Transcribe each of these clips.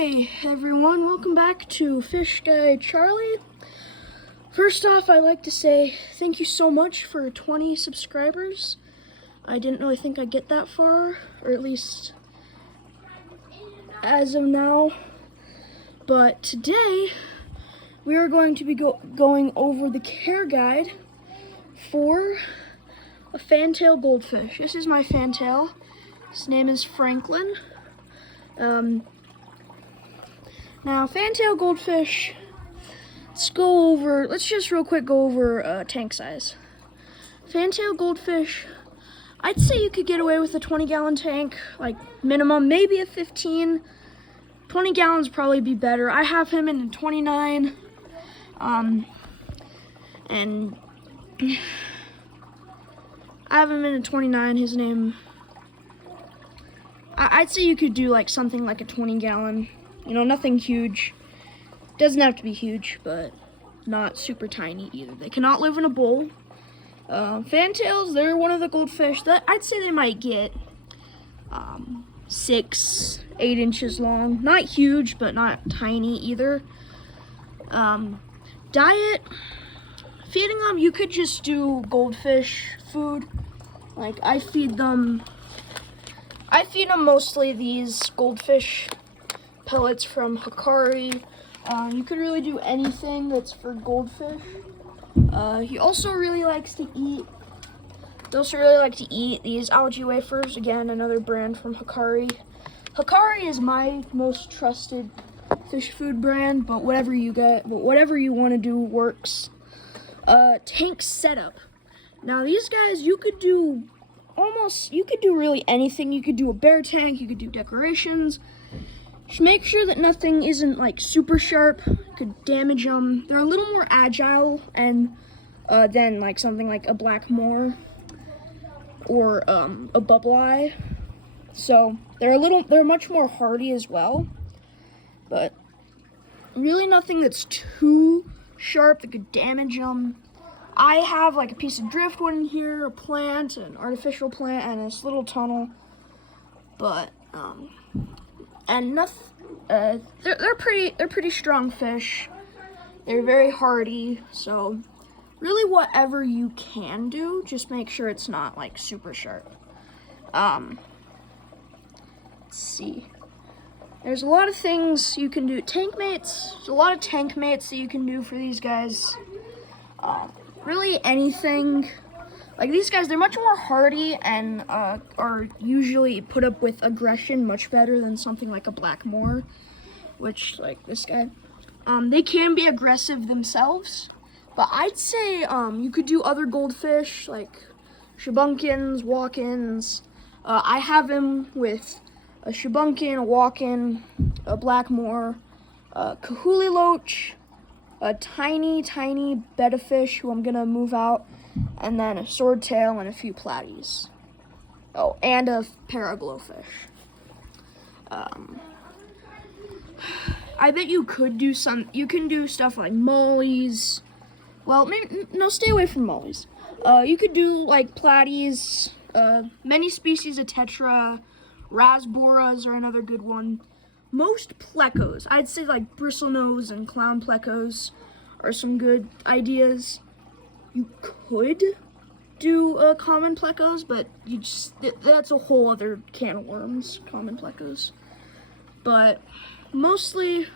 Hey everyone, welcome back to Fish Guy Charlie. First off, I'd like to say thank you so much for 20 subscribers. I didn't really think I'd get that far, or at least as of now. But today, we are going to be going over the care guide for a fantail goldfish. This is my fantail. His name is Franklin. Now, fantail goldfish, let's just real quick go over tank size. Fantail goldfish, I'd say you could get away with a 20-gallon tank, like minimum, maybe a 15. 20 gallons probably be better. I have him in a 29, and I have him in a 29, his name, I'd say you could do like something like a 20-gallon. You know, nothing huge. Doesn't have to be huge, but not super tiny either. They cannot live in a bowl. Fantails, they're one of the goldfish that I'd say they might get 6, 8 inches long. Not huge, but not tiny either. Diet, feeding them, you could just do goldfish food. Like, I feed them mostly these goldfish pellets from Hikari. You could really do anything that's for goldfish. He also really likes to eat. They also really like to eat these algae wafers. Again, another brand from Hikari. Hikari is my most trusted fish food brand, but whatever you want to do works. Tank setup. Now these guys, you could do really anything. You could do a bear tank. You could do decorations. Just make sure that nothing isn't like super sharp, could damage them. They're a little more agile and than like something like a black moor or a bubble eye. So they're much more hardy as well. But really nothing that's too sharp that could damage them. I have like a piece of driftwood in here, a plant, an artificial plant, and this little tunnel. But and nothing. They're pretty strong fish. They're very hardy. So really, whatever you can do, just make sure it's not like super sharp. Let's see. There's a lot of things you can do. Tank mates. There's a lot of tank mates that you can do for these guys. Really anything. Like these guys, they're much more hardy and are usually put up with aggression much better than something like a black moor, which like this guy. They can be aggressive themselves, but I'd say you could do other goldfish like shabunkins, walk-ins. I have him with a shabunkin, a walk-in, a black moor, a kahuli loach, a tiny betta fish who I'm gonna move out, and then a swordtail and a few platies. Oh, and a pair of glowfish. I bet you could do you can do stuff like mollies. Well, maybe, no, stay away from mollies. You could do like platies, many species of tetra, rasboras are another good one. Most plecos, I'd say like bristlenose and clown plecos are some good ideas. You could do common plecos, but that's a whole other can of worms, common plecos. But mostly,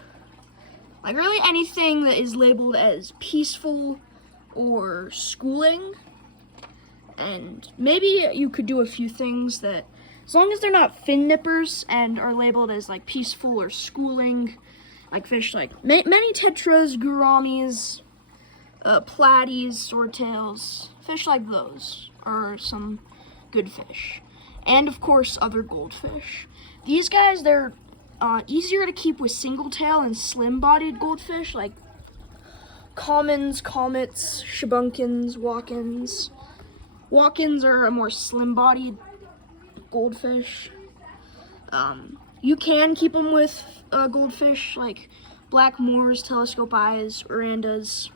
like really anything that is labeled as peaceful or schooling, and maybe you could do a few things that, as long as they're not fin nippers and are labeled as like peaceful or schooling, like fish like many tetras, gouramis, platies, swordtails, fish like those are some good fish. And of course, other goldfish. These guys, they're easier to keep with single tail and slim-bodied goldfish like commons, comets, shabunkins, walk-ins. Walk-ins are a more slim-bodied goldfish. You can keep them with goldfish like black moors, telescope eyes, orandas,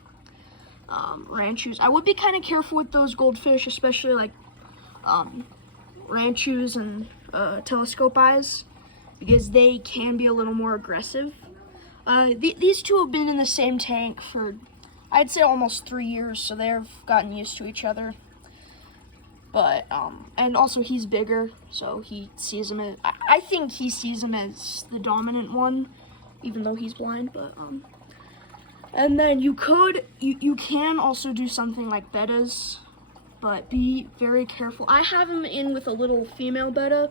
ranchus. I would be kind of careful with those goldfish, especially like ranchus and telescope eyes. because they can be a little more aggressive. These two have been in the same tank for, I'd say, almost 3 years, so they've gotten used to each other. But, and also he's bigger, so he sees him as, I think he sees him as the dominant one, even though he's blind, but, and then you can also do something like bettas, but be very careful. I have him in with a little female betta,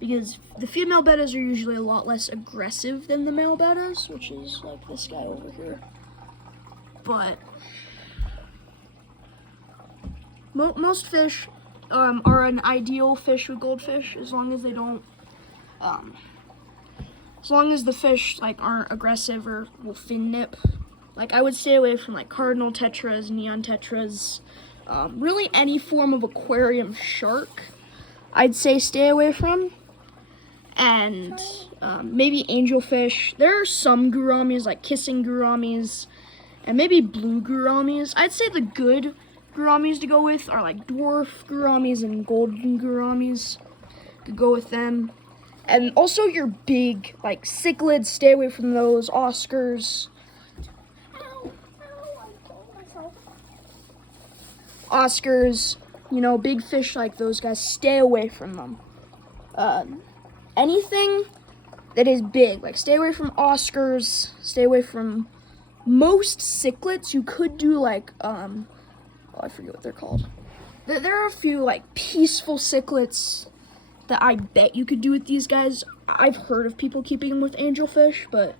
because the female bettas are usually a lot less aggressive than the male bettas, which is like this guy over here. But most fish are an ideal fish with goldfish, as long as they don't, as long as the fish like aren't aggressive or will fin nip. Like, I would stay away from like cardinal tetras, neon tetras, really any form of aquarium shark, I'd say stay away from. And maybe angelfish. There are some gouramis, like kissing gouramis, and maybe blue gouramis. I'd say the good gouramis to go with are like dwarf gouramis and golden gouramis. Could go with them. And also your big, like cichlids, stay away from those. Oscars. Oscars, you know, big fish like those guys, stay away from them. Anything that is big, like stay away from Oscars, stay away from most cichlids. You could do like, oh, I forget what they're called. There are a few like peaceful cichlids that I bet you could do with these guys. I've heard of people keeping them with angelfish, but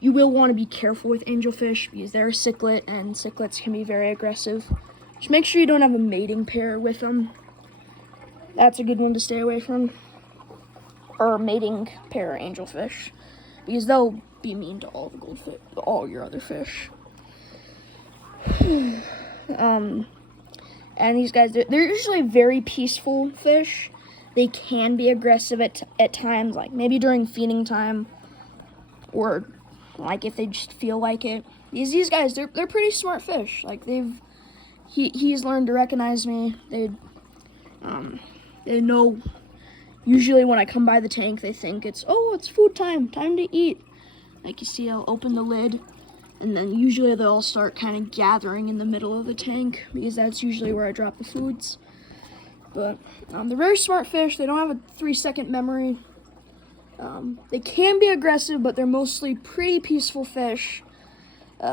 you will want to be careful with angelfish because they're a cichlid, and cichlids can be very aggressive. Just make sure you don't have a mating pair with them. That's a good one to stay away from. Or mating pair angelfish, because they'll be mean to all the goldfish, all your other fish. And these guys, they're usually very peaceful fish. They can be aggressive at times, like maybe during feeding time, or like if they just feel like it. These guys, they're pretty smart fish. Like he's learned to recognize me. They know. Usually when I come by the tank, they think it's food time to eat. Like you see, I'll open the lid, and then usually they'll start kind of gathering in the middle of the tank, because that's usually where I drop the foods. But they're very smart fish. They don't have a 3-second memory. They can be aggressive, but they're mostly pretty peaceful fish.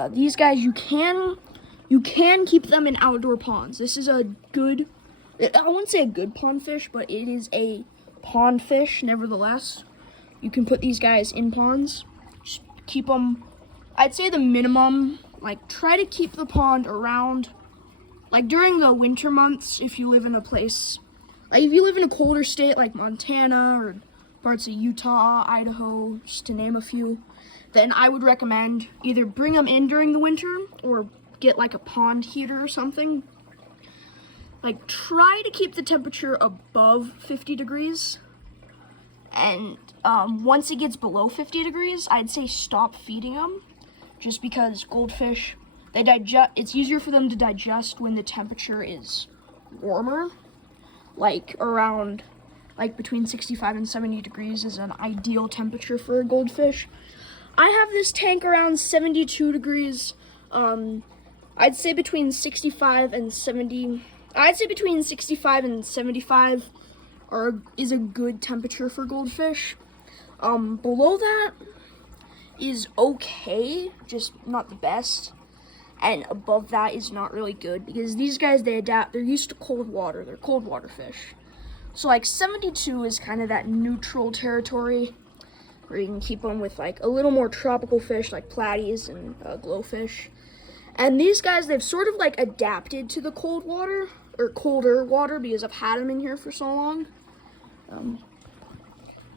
These guys, you can keep them in outdoor ponds. This is a good, I wouldn't say a good pond fish, but it is a pond fish nevertheless. You can put these guys in ponds. Just keep them, I'd say the minimum, like try to keep the pond around, like during the winter months, if you live in a place, like if you live in a colder state like Montana or parts of Utah, Idaho, just to name a few, then I would recommend either bring them in during the winter or get like a pond heater or something. Like, try to keep the temperature above 50 degrees, and once it gets below 50 degrees, I'd say stop feeding them, just because goldfish, it's easier for them to digest when the temperature is warmer, like around, like between 65 and 70 degrees is an ideal temperature for a goldfish. I have this tank around 72 degrees, I'd say between 65 and 70. I'd say between 65 and 75 is a good temperature for goldfish. Below that is okay, just not the best. And above that is not really good, because these guys, they adapt. They're used to cold water. They're cold water fish. So like 72 is kind of that neutral territory where you can keep them with like a little more tropical fish like platies and glowfish. And these guys, they've sort of like adapted to the cold water, or colder water, because I've had them in here for so long.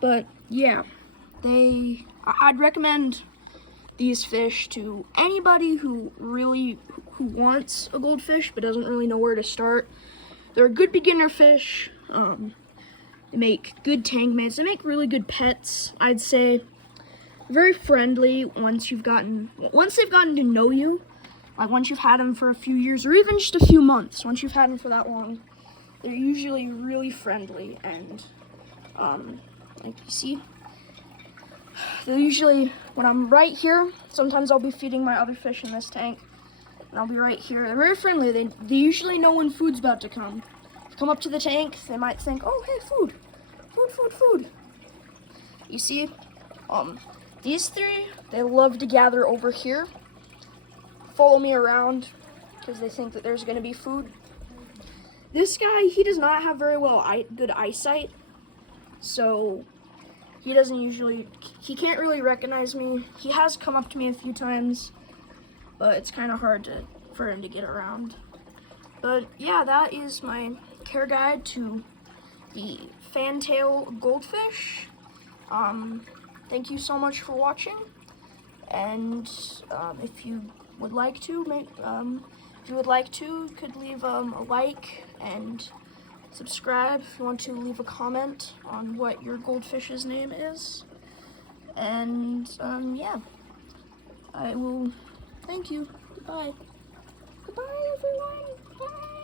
But yeah, I'd recommend these fish to anybody who wants a goldfish but doesn't really know where to start. They're a good beginner fish. They make good tank mates. They make really good pets, I'd say. Very friendly once they've gotten to know you. Like once you've had them for a few years, or even just a few months, once you've had them for that long, they're usually really friendly, and Like you see, they usually, when I'm right here, sometimes I'll be feeding my other fish in this tank, and I'll be right here. They're very friendly. They usually know when food's about to come. Come up to the tank, they might think, oh, hey, food, food, food, food. You see, these three, they love to gather over here, follow me around, because they think that there's going to be food. This guy, he does not have very good eyesight, so he can't really recognize me. He has come up to me a few times, but it's kind of hard for him to get around. But yeah, that is my care guide to the Fantail Goldfish. Thank you so much for watching, and if you would like to, you could leave a like and subscribe if you want to leave a comment on what your goldfish's name is. And yeah, I will thank you. Goodbye. Goodbye, everyone. Bye.